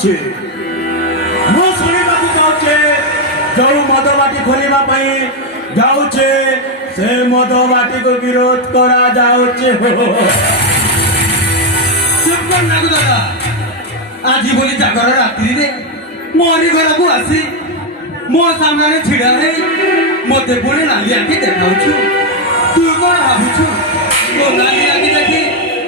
ଆସିଛି। ମୁଁ ଶୁଣିବାକୁ ଚାହୁଁଛି ଯୋଉ ମଦ ବାଟି ଖୋଲିବା ପାଇଁ ଯାଉଛି ସେ ମଦ ବାଟିକୁ ବିରୋଧ କରାଯାଉଛି। ଚୁପ୍ କର ନାଗୁ ଦାଦା। ଆଜି ବୋଲି ଜାଗର ରାତ୍ରିରେ ମୋରି ଘରକୁ ଆସି ମୋ ସାମ୍ନାରେ ଛିଡ଼ା ହେଇ ମୋତେ ପୁଣି ନାଲି ଆଖି ଦେଖାଉଛୁ। ତୁ କଣ ଭାବୁଛୁ ମୋ ନାଲି ଆଖି ଦେଖି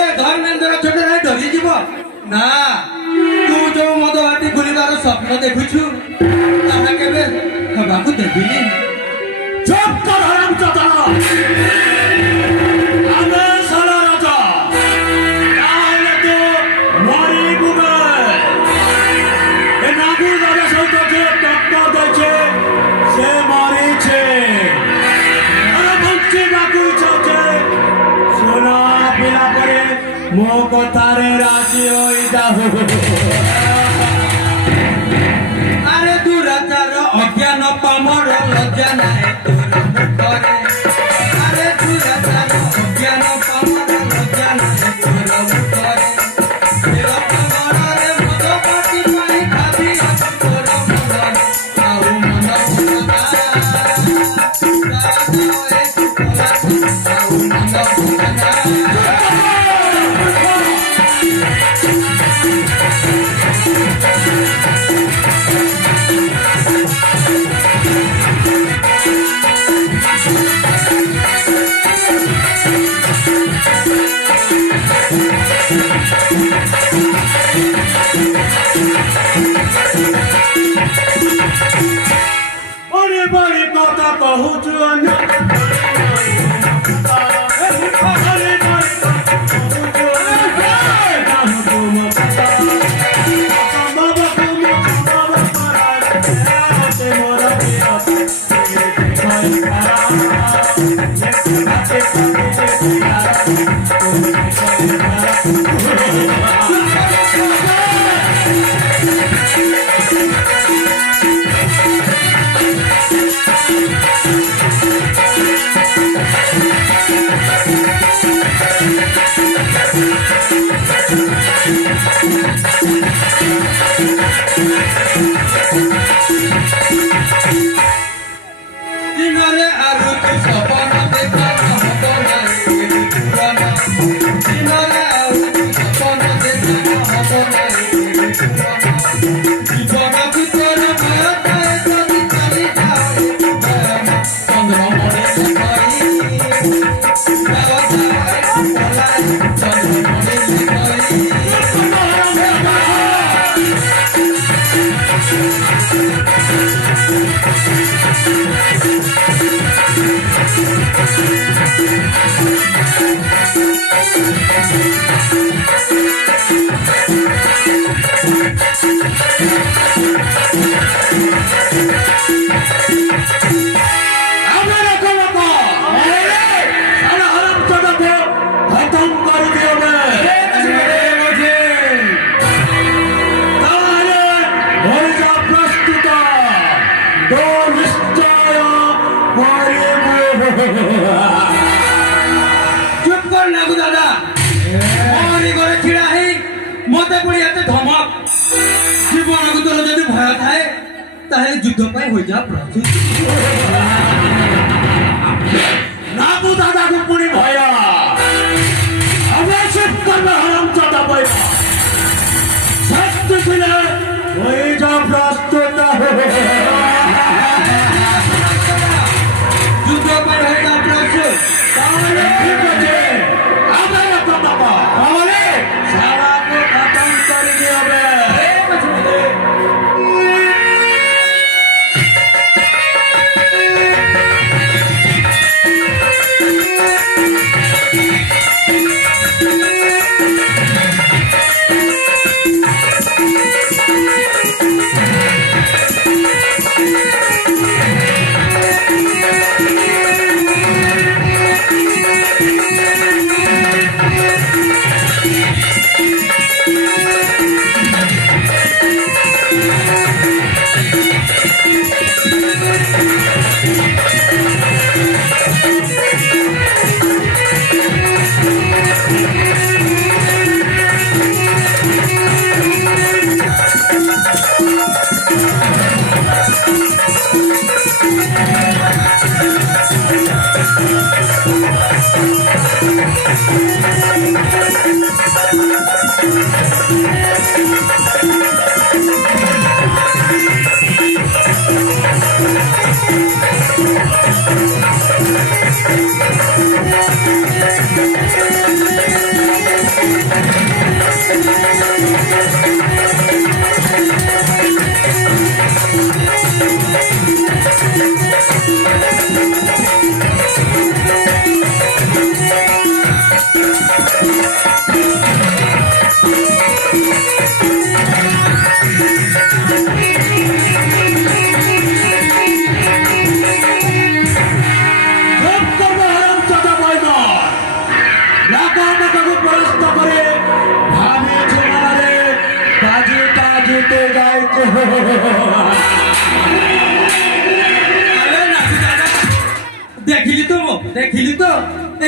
ଏ ଧର୍ମେନ୍ଦ୍ର ଛୋଟ ଭାଇ ଡରିଯିବ? ନା, ତୁ ଯୋଉ ମଦ ବାଟି ଖୋଲିବାର ସ୍ୱପ୍ନ ଦେଖୁଛୁ ତାହା କେବେ ହେବାକୁ ଦେବିନି। ଚୁପ୍ କର ହରାମଜାଦା। ଆମେ ସାରା ରାଜା ତାହେଲେ ତୁ ମରିବୁ ବେ। ଏ ନାଗୁ ଦାଦା ସହିତ ଯେ ଟକ୍କର ଦେଇছে ସେ ମରିছে। ଆରେ ବଞ୍ଚିବାକୁ ଇଚ୍ଛା ଅଛି ଶୁଣ ପିଲା ପରେ ମୋ କଥାରେ ରାଜି ହୋଇଯାଉ। ଆରେ ତୁ ରାଜାର ଅଜ୍ଞାନ ପାମର ଲଜ୍ଜା ନାହିଁ ତୋର ମୁଖରେ। ଆରେ ତୁ ରାଜାର ଅଜ୍ଞାନ ପାମର ଲଜ୍ଜା ନାହିଁ ତୋର ମୁଖରେ। ତେର ପଗଡ଼ରେ ମଦ ପାଟି ପାଇଁ ଭାବି ଅଛି ତୋର ମନରେ। ଆଉ ମନ ଭୁଲତା ଆଉ ମନ ଭୁଲତା। बड़ी बड़ी কথা কহুଛୁ अन्य ଦିନରେ ଆରୁତି ସପନ ଦେଖା ହବ ନାହିଁ ପୁରାଣ। ଦିନରେ ଆରୁତି ସପନ ଦେଖା ହବ ନାହିଁ ପୁରାଣ। ଜୀବନ ଭିତରେ ଭୟ ଥାଏ ଯଦି ଚାଲିଯାଏ ଭୟନ ଚନ୍ଦ୍ରମଣି ଲେଖଇ। ଚନ୍ଦ୍ରମଣି ଲେଖଇ। ଚୁପ୍ କର ନାଗୁ ଦାଦା। ମୋରି ଘରେ ଛିଡ଼ା ହେଇ ମୋତେ ପୁଣି ଏତେ ଧମକ। ଜୀବନକୁ ତୋର ଯଦି ଭୟ ଥାଏ ତାହେଲେ ଯୁଦ୍ଧ ପାଇଁ ହୋଇଯା ପ୍ରସ୍ତୁତ। नागू दादा को पुणी भया अवश्य करना हरामजादा भया सत्य से वही जो प्रस्तुत যুদ্ধ पर होगा प्रस्तुत। ताले ठीक है अबे अपना बाबा ताले सारा को खत्म कर दिया बे। ଦେଖିଲି ତ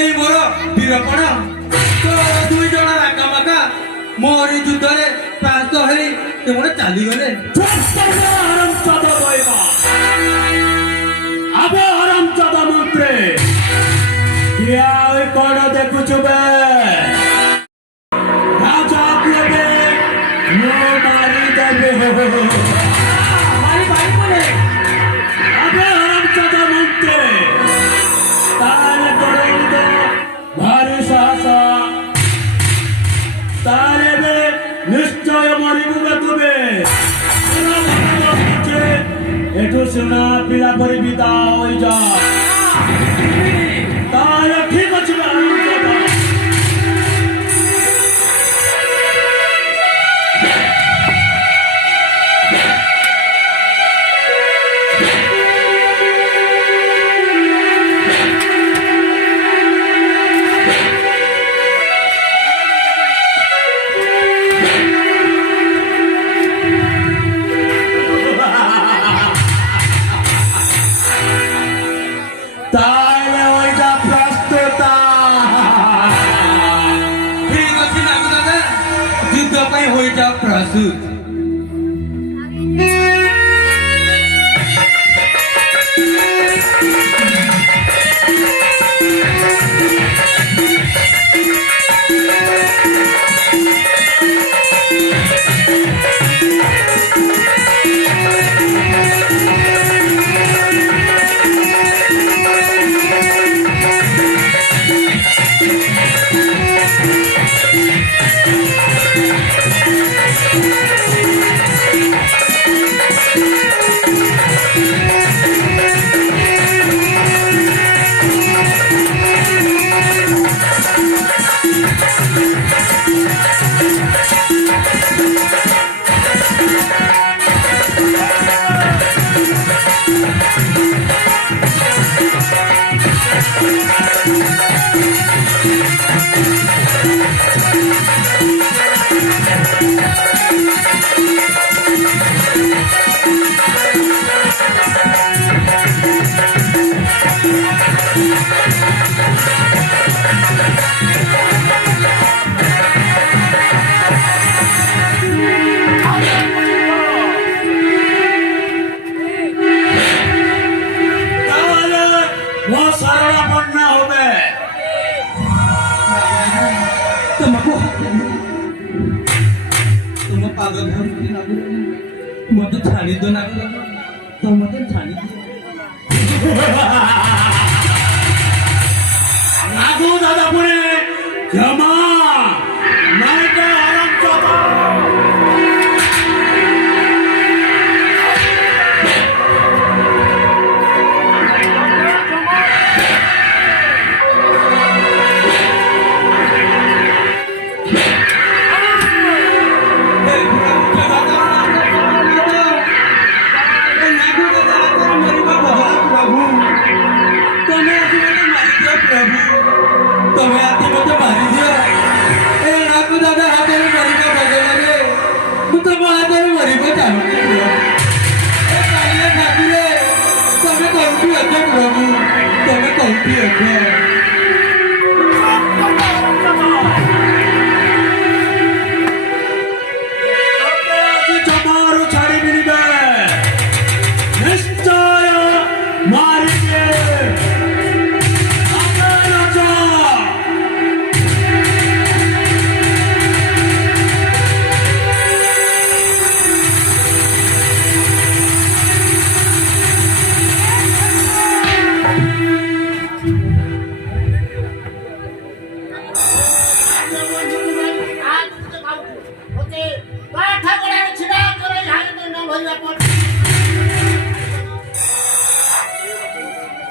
ଏଇ ମୋର ବୀରପଣ ତ ଦୁଇ ଜଣ ରାକାମାକା ମୋରି ଯୁଦ୍ଧରେ ପ୍ରାନ୍ତ ହେଇ ସେମାନେ ଚାଲିଗଲେ। আবে হরম চাদা মন্ত্রে কিয়া ওই কড় দেখুছু বে রাজা দেবে নো মারি দেবে মারি ভাই বলে আবে হরম চাদা মন্ত্রে তাহলে করুন তো ভারী সাহসা তাহলে বে নিশ্চয় মরিবু বে তুমি এটু শোনা পিলা পরি বিদা হই যা তাহলে ঠিক আছে তাহলে ওইটা প্রস্তুত ঠিক ଅଛି ନାଗୁ ଦାଦା ଯୁଦ୍ଧ ପାଇଁ ହୋଇଯାଅ ପ୍ରସ୍ତୁତ। मत छाड़ी दो ना तो मत छाड़ी नागू दादा पुणे जमा नहीं के आराम चाहता तुम्हें आती मत मारी दिया ए नागू दादा हाथ में मरी का बजे लगे तुम हाथ में मरी को चालू कर दिया ए कालिया ठाकुरे तुम्हें कौन सी अच्छा प्रभु तुम्हें कौन सी अच्छा जमारू छाड़ी मिलबे निश्चय मारिके आगे राजा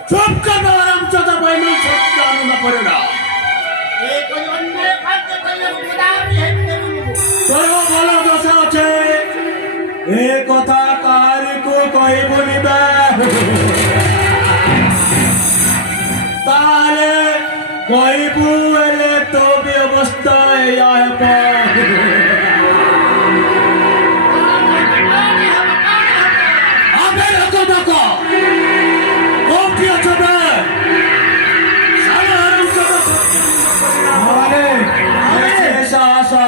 চুপ কর আরাম চোদা বাইমান সত্য আনন্দ করে না তোর বড় দোষ আছে এ কথা কাহারিকু কহিব নিবে তাহলে কহিবু হেলে তো অবস্থা এয়া ହେବ আবে রকো দেখো কোনটি আছে বে সারা আরাম চোদা আশা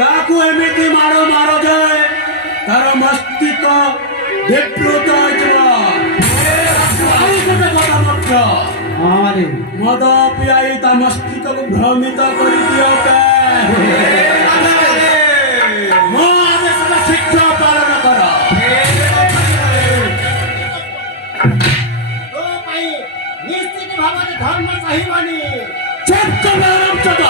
ତାକୁ ଏମିତି ମାଡ଼ ମାର ଯେ ତାର ମସ୍ତିଷ୍କ ବିକୃତ ହୋଇଯିବ ଆଉ ଗୋଟେ କଥା ମଧ୍ୟ ମଦ ପିଆଇ ତା ମସ୍ତିଷ୍କକୁ ଭ୍ରମିତ କରିଦିଅ ମୋ ଆଦେଶର ଶିକ୍ଷା ପାଳନ କର ନିଶ୍ଚିତ ଭାବରେ ଧର୍ମ ଚାହିଁବନି ଚୁପ୍ କର ଆରାମଚୋଦ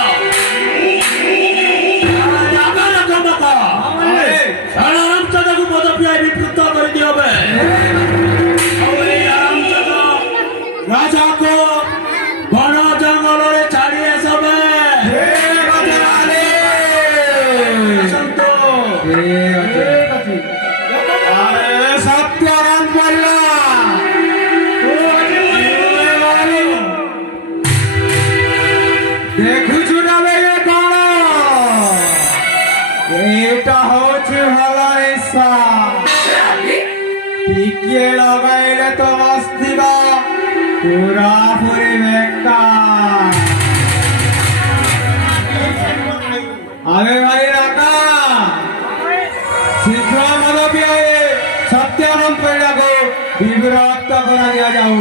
ଆରାମଚୋଦକୁ ମଦ ପିଆଇ ବିକୃତ କରିଦିଅ ବେ ଆଉ ଏଇ ଆରାମଚୋଦ ରାଜାକୁ ବଣ ଜଙ୍ଗଲରେ ଛାଡ଼ି ଆସବେ সত্যরাম বললা দেখুছু না বে কোন এটা হচ্ছে ভালো ইচ্ছা টিকিয়ে লাগাইলে তো বাস্তিবা পুরাপুরি বেকার আরে ভাই রাখা শীঘ্র মদ পিয়ে সত্যানন্দ পৈরাকে বিভ্রান্ত করা দিয়া যাও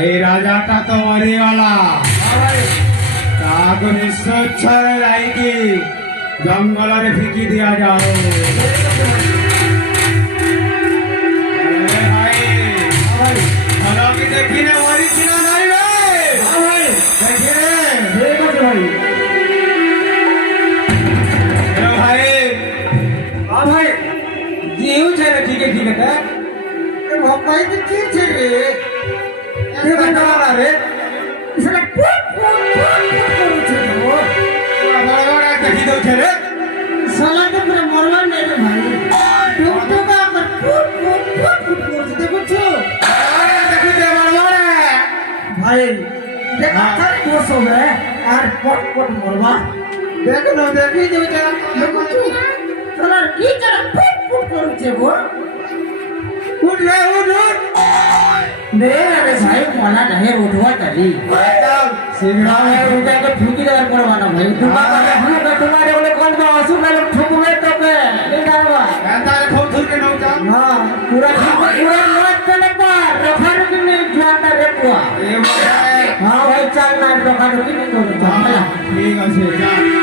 সেই রাজাটা তো মরিগলা তাকে নিঃস্বচ্ছরে রাইকি জঙ্গলরে ফিকি দিয়া যাও দেখিলে মরিছিল নাই ভাই ভাই জিউ ছেড়ে ঠিক আছে ভাই ঠিক ছেড়ে রে সেটা দেখি দৌছে রে সালাতে পুরো মরবার নেই রে ভাই টুকটুকা আমার ফুট ফুট ফুট ফুট করছে দেখছো দেখি দে মারবারে ভাই দেখা তার বসো রে আর পট পট মরবা দেখো না দেখি দৌছে দেখছো তোরা কি করে ফুট ফুট করছে গো উঠ রে উঠ নে রে ভাই মনা नहीं उठवा तरी শীঘ্র उठा के ठुकी देर करवाना भाई तुम्हारे बोले कौन का आंसू में ठुकवे तो के नहीं डालवा তার খুব ধুরকে নাও যা हां पूरा मत चले पर रखार की नहीं जाना रे बुआ এ ভাই हां भाई चल ना रखार की नहीं करो चल ঠিক আছে যা